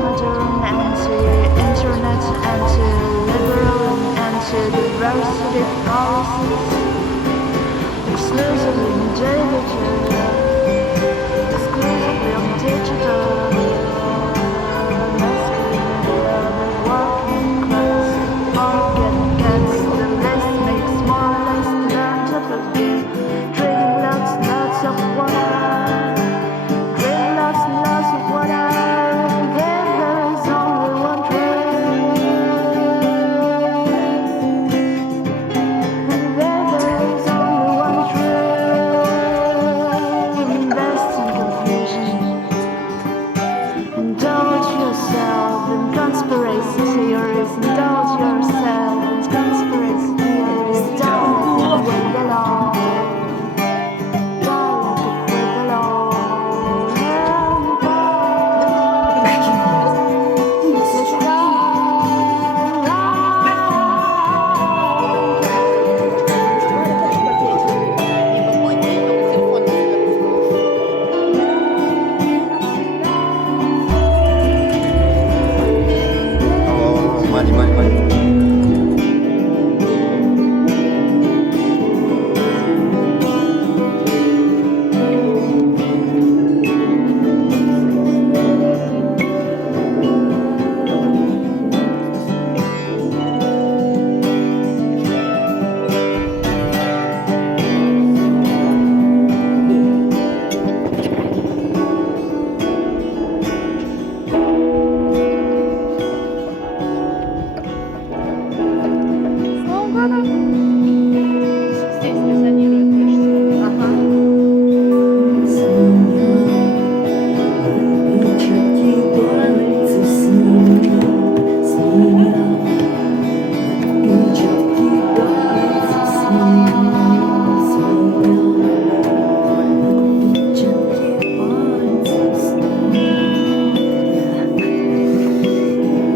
modern, anti-internet, anti-liberal, anti-diversity policies, exclusively in digital, exclusively on digital, masculinity of the working class, forget against the list, makes more or less learn to forgive, drink lots of water, drink lots of water, then there is only one drink, then there is only one drink, invest in confusion, indulge yourself in conspiracy theories, indulge yourself in conspiracy theories, dialogue with the law, dialogue with the law. Мани, мани, мани. Здесь резонирует почти. Ага.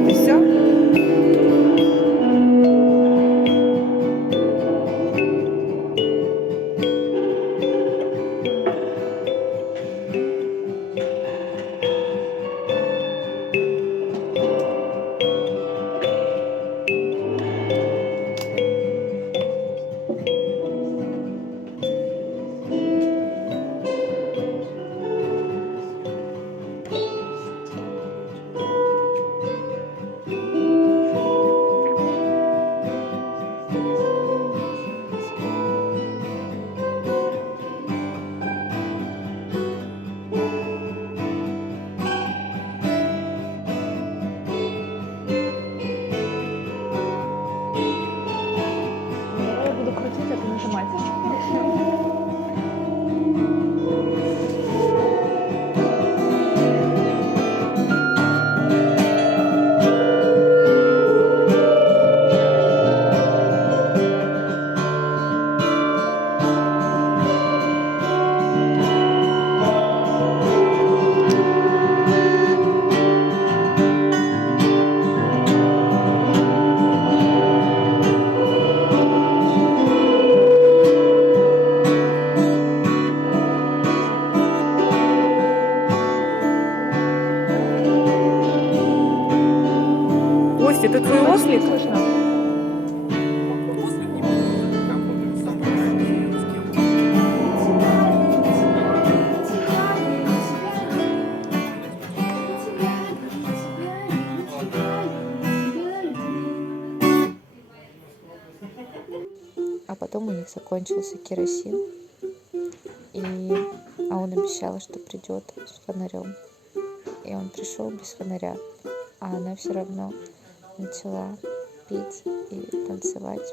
Все? Я буду крутить, а ты нажимать. Костя, это твой ослик? А потом у них закончился керосин, а он обещал, что придет с фонарем. И он пришел без фонаря, а она все равно начала пить и танцевать.